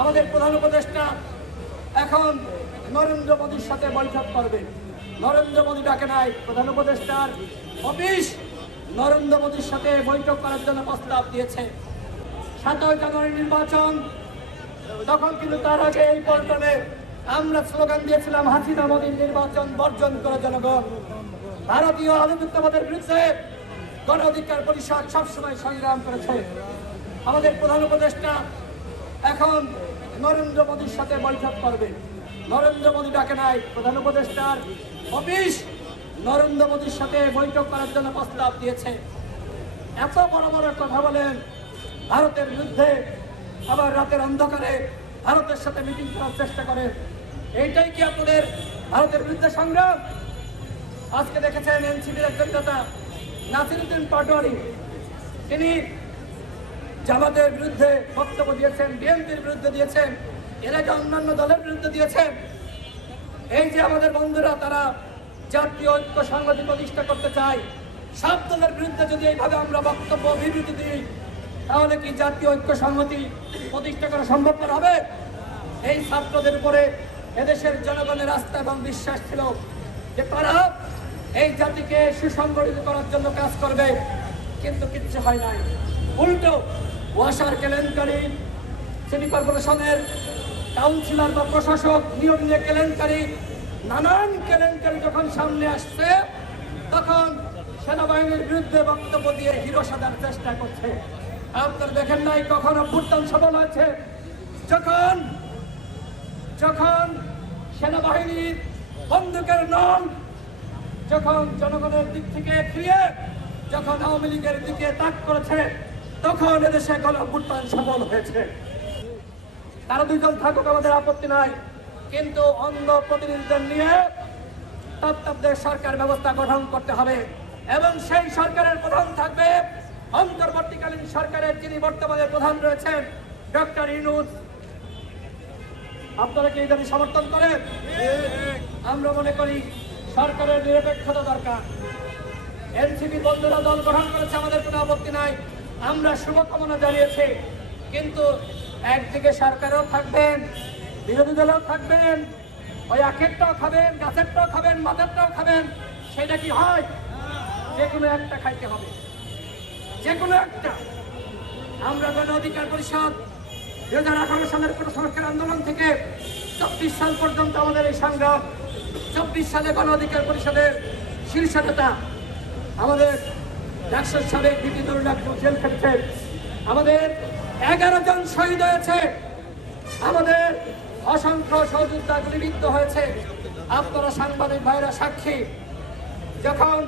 আমাদের প্রধান উপদেষ্টা এখন নরেন্দ্র মোদীর সাথে বৈঠক করবে। নরেন্দ্র মোদী ডাকে নাই, প্রধান উপদেষ্টার অফিস নরেন্দ্র মোদীর সাথে বৈঠক করার জন্য প্রস্তাব দিয়েছে। সাতই জানুয়ারি নির্বাচন, তখন কিন্তু তার আগে এই পল্টনে আমরা স্লোগান দিয়েছিলাম, হাসিনা মোদীর নির্বাচন বর্জন করে জনগণ। ভারতীয় আধিপত্যবাদের বিরুদ্ধে গণ অধিকার পরিষদ সবসময় সংগ্রাম করেছে। আমাদের প্রধান উপদেষ্টা এখন নরেন্দ্র মোদীর সাথে বৈঠক করবে। নরেন্দ্র মোদী ডাকে নাই, প্রধান উপদেষ্টার অফিস। নরেন্দ্র মোদীর সাথে বৈঠক করার জন্য প্রস্তাব দিয়েছে। এত বড় বড় কথা বলেন, ভারতের বিরুদ্ধে আবার রাতের অন্ধকারে ভারতের সাথে মিটিং করার চেষ্টা করেন। এইটাই কি আপনাদের ভারতের বিরুদ্ধে সংগ্রাম? আজকে দেখেছেন এনসিপির একজন নেতা, নাসিরুদ্দিন পাটোয়ারি। তিনি জামাতের বিরুদ্ধে বক্তব্য দিয়েছেন, বিএনপির বিরুদ্ধে দিয়েছেন এরা যে অন্যান্য দলের বিরুদ্ধে দিয়েছেন। এই যে আমাদের বন্ধুরা, তারা জাতীয় ঐক্য সংগঠন প্রতিষ্ঠা করতে চায়, সব দলের বিরুদ্ধে যদি এইভাবে আমরা বক্তব্য, বিবৃতি দিই, তাহলে কি জাতীয় ঐক্য সংহতি প্রতিষ্ঠা করা সম্ভবপর হবে? এই ছাত্রদের উপরে এদেশের জনগণের আস্থা এবং বিশ্বাস ছিল যে তারা এই জাতিকে সুসংগঠিত করার জন্য কাজ করবে, কিন্তু কিচ্ছু হয় নাই। উল্টো ওয়াসার কেলেঙ্কারি সিটি কর্পোরেশনের কাউন্সিলর বা প্রশাসক নিয়োগ নিয়ে কেলেঙ্কারি, নানান কেলেঙ্কারি যখন সামনে আসছে, তখন সেনাবাহিনীর বিরুদ্ধে বক্তব্য দিয়ে হিরো সাজার চেষ্টা করছে। আপনারা দেখেন নাই কখন অভ্যুত্থান সফল হয়েছে? যখন যখন সেনাবাহিনীর বন্দুকের নল, যখন জনগণের দিক থেকে ফিরে যখন আওয়ামী লীগের দিকে তাক করেছে তখন এদেশে গণ অভ্যুত্থান সফল হয়েছে। তারা দুইজন থাকুক, আমাদের আপত্তি নাই। কিন্তু অন্ধ প্রতিনিধিদের নিয়ে তত্ত্বাবধায়ক সরকার ব্যবস্থা গঠন করতে হবে। এবং সেই সরকারের প্রধান থাকবে অন্তর্বর্তীকালীন সরকারের যিনি বর্তমানে প্রধান রয়েছেন, ডক্টর ইনুজ আপনারা কি এই দাবি সমর্থন করেন? আমরা মনে করি সরকারের নিরপেক্ষতা দরকার। এনসিপি বন্ধুরা দল গঠন করেছে, আমাদের কোনো আপত্তি নাই। আমরা শুভকামনা জানিয়েছি, কিন্তু একদিকে সরকারও থাকবেন, বিরোধী দলও থাকবেন, ওই আখেরটাও খাবেন, গাছেরটাও খাবেন মাথারটাও খাবেন, সেটা কি হয়? যে কোনো একটা খাইতে হবে। যে কোনো একটা। আমরা গণ অধিকার পরিষদ দু হাজার আঠারো সালের কোনো সংস্কার আন্দোলন থেকে চব্বিশ সাল পর্যন্ত আমাদের এই সংগ্রাম, চব্বিশ সালে গণ অধিকার পরিষদের শীর্ষ নেতা আমাদের ডাক্তার সাবেক বিপি দরুল্লাহ জেল খেটেছেন আমাদের এগারো জন শহীদ হয়েছে। আমাদের অসংখ্য সহযোদ্ধা গুলিবিদ্ধ হয়েছে। আপনারা সাংবাদিক ভাইরা সাক্ষী। যখন